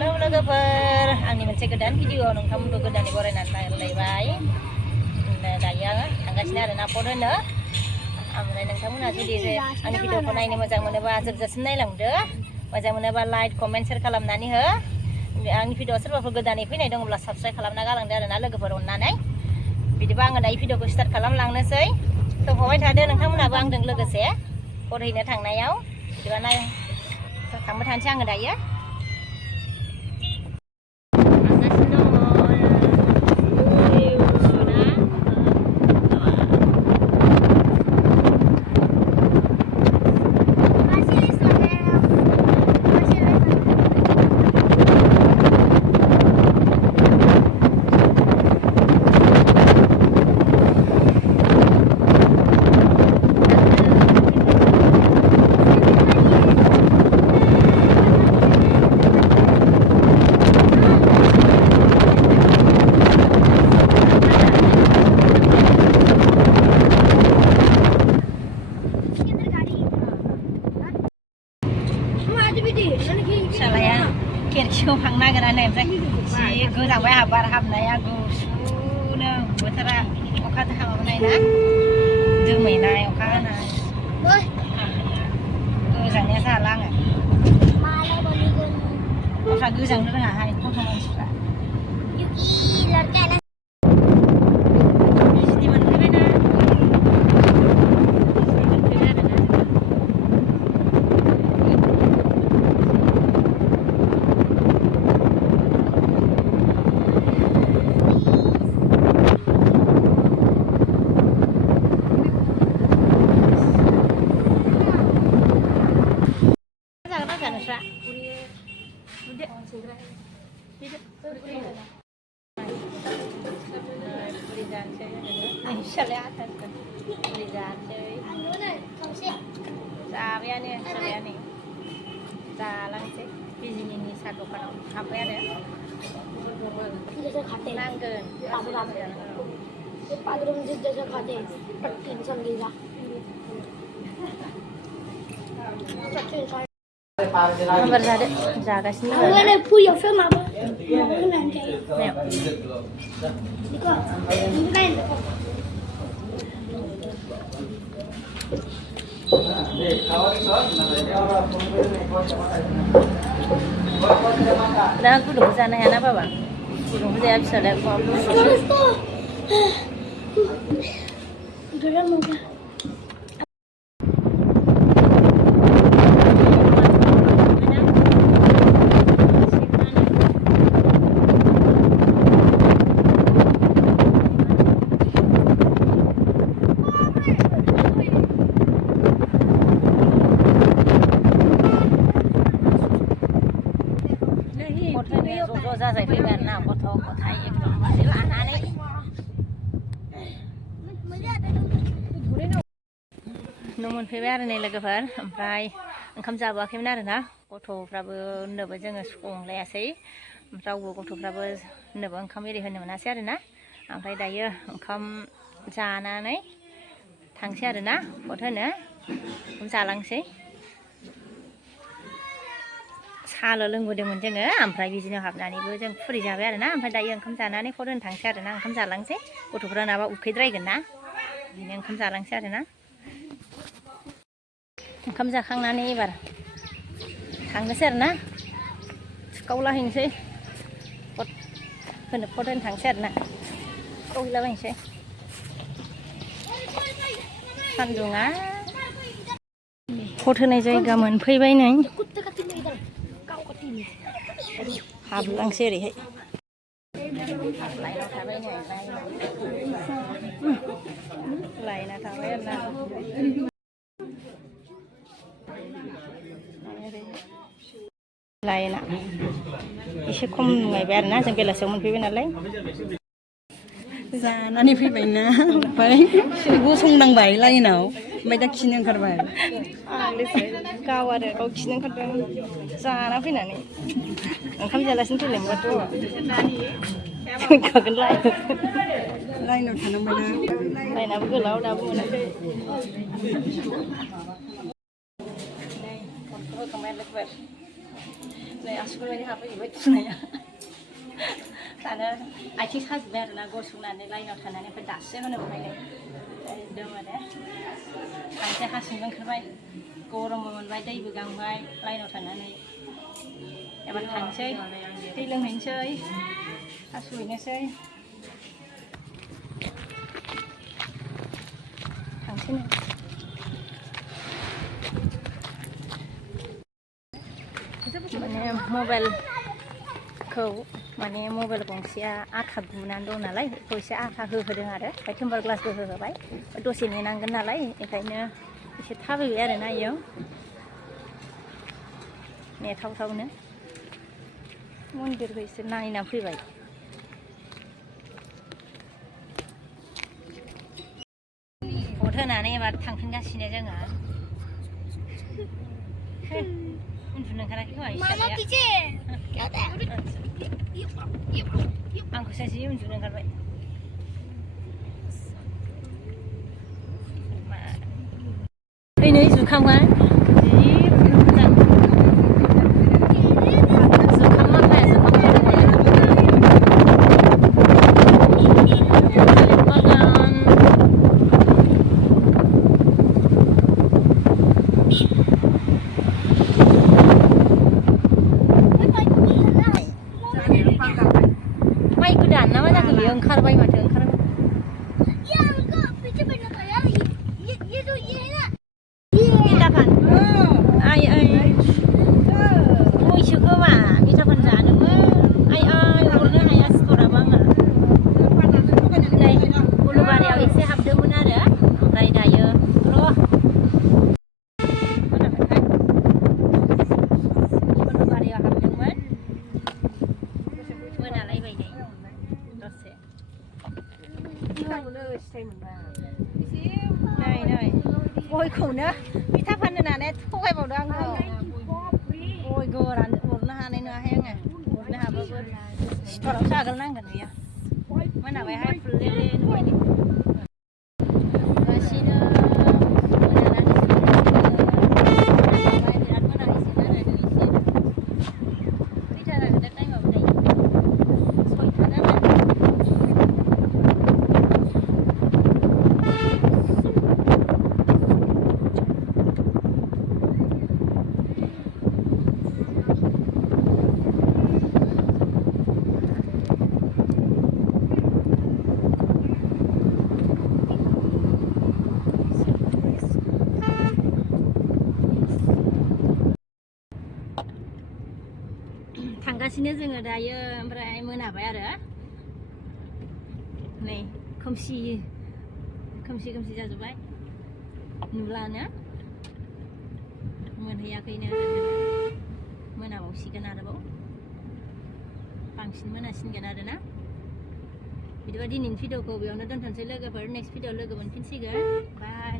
Halo logoper, आंनि मोनसे गोदान भिडिअ नोंथांमोनखौ गोदानै बरायनानै लायबाय दायो थांगासिनो आरोना फट होनो ओमफ्राय नोंथांमोनहा जुदि आंनि भिडिअखौ नायनो मोजां मोनोबा जोबजासिम नायलांदो मोजां मोनोबा लाइक कमेन्ट शेयार खालामनानै हो आंनि भिडिअ सोरबाफोर गोदानै फैनाय दङब्ला साबस्क्राइब खालामना गालांदो आरोना लोगोफोर अननानै बिदिबा आङो दायो भिडिअखौ स्टार्ट खालामलांनोसै सोंहरबाय थादो नोंथांमोनहाबो आंजों लोगोसे फट हैनो थांनायाव बिदिबा थांबाय थानोसै आङो दायो फिसालाया खेरखिखौ फांनो नागिरनानै ओमफ्राय जि गोजांबाय आंहा बार हाबनाया गुसुनो बोथोरा अखा हाबाबनाय ना दोमैनाय अखा हानाय गोजांनाया जाला आङो दस्रा गोजांनो रोङाहाय गथ' मानसिफ्रा जाबायानो जालांसै बिजिनिनि साहा दखानाव हाबबाय आरो नांगोन जागासिनो दा गुदुंखौ जानो हायाना बाबा गुदुंखौ जाया फिसालाया जाजाय फैबाय आरोना गथ' गथाय एकदमबारे लानानै न' मोनफैबाय आरो नै लोगोफोर ओमफ्राय ओंखाम जाबोआखैमोन आरोना गथ'फ्राबो होननोबो जोङो संलायासै रावबो गथ'फ्राबो होननोबो ओंखाम एरि होनो मोनासै आरोना ओमफ्राय दायो ओंखाम जानानै थांसै आरोना फट होनो जालांसै साल' लोंबोदोंमोन जोङो ओमफ्राय बिदिनो हाबनानैबो जों फुरि जाबाय आरोना ओमफ्राय दायो ओंखाम जानानै फट होनो थांसै आरोना ओंखाम जालांसै गथ'फ्रा नाबा उखैद्रायगोन ना बिदिनो ओंखाम जालांसै आरोना ओंखाम जाखांनानै एबार थांनोसै आरोना थुखावलाहैनोसै फट होनो थांसै आरोना थुखावहैलाबायनोसै सान्दुङा फट होनाय जायगा मोनफैबाय नै हाबलांसै ओरैहाय लाइना थाबाय आरोना लाइना एसे खम नुबाय आरोना जों बेलासियाव मोनफैबाय नालाय जानानै फैबायना ओमफ्राय गसंनांबाय लाइनाव ओमफ्राय दा खिनो ओंखारबाय गाव आरो गाव खिनो ओंखारदों जाना फैनानै ओंखाम जालासिनो फैलायमोनबाथ' फैखागोन लाइनाव थानांबायना लाइनाबो गोलाव दाबो मोनाखै होखांबाय लोगोफोर नै आसुगुरबायदि हाबफैजोब्बाय थुनाया दानो आथिं साजोब्बाय आरोना गसंनानै लाइनाव थानानै ओमफ्राय दासो होनो ओमफ्राय नै एकदम आरो आथिं हासिंबो ओंखारबाय गरमबो मोनबाय दैबो गांबाय लाइनाव थानानै एबार थांसै दै लोंहैनोसै हासुहैनोसै थांसै माने मबाइल गंसेया आथा गुनानै दं नालाय बेखौ एसे आथा होहोदों आरो ओमफ्राय टेम्पार ग्लासबो होहोबाय दसे नेनांगोन नालाय बेखायनो एसे थाबायबाय आरोना इयाव नेथावथावनो मन्दिरखौ एसे नायना फैबाय भट होनानै एबार थांफिनगासिनो जोङो उन्दुनो ओंखाराखै खोमा आंखौसो जि उन्दुनो ओंखारबाय नै जुखामा जि मोजां जुखाम माखाया जुखाम बागान माइ गोदान ना मा जाखो बेयो ओंखारबाय माथो ओंखारबाय मैसो खोमा मिथाफान जानोमोन आइ हरनो हाया सिथराबो आङो नै उलुबारियाव एसे हाबदोंमोन आरो ओमफ्राय दायो उलुबारियाव हाबदोंमोन मोनालायबाय नै दसे नै गयखौनो मिथा फाननो होननानै थगायबावदों आंखौ गय गोरान हरनो हानाय नङाहाय आङो हरनो हाबाबो सिथरावसो आगोलनांगोन बेयो मोनाबायहाय फुल लेले नुबाय गासिनो बिराद मोनाहैसिगोन आरो एसे खैथा जागोन दा टाइमाबो दायो 6ता जाबाय थांगासिनो जोङो दायो ओमफ्राय मोनाबाय आरो नै खोमसि जाजोब्बाय नुलानो मोनहैयाखैनो मोनाबावसिगोन आरोबाव बांसिन मोनासिनगोन आरोना बिदिबा दिनैनि भिडिअखौ बेयावनो दोनथ'नोसै लोगोफोर नेक्स्ट भिडिअ लोगो मोनफिनसिगोन बाय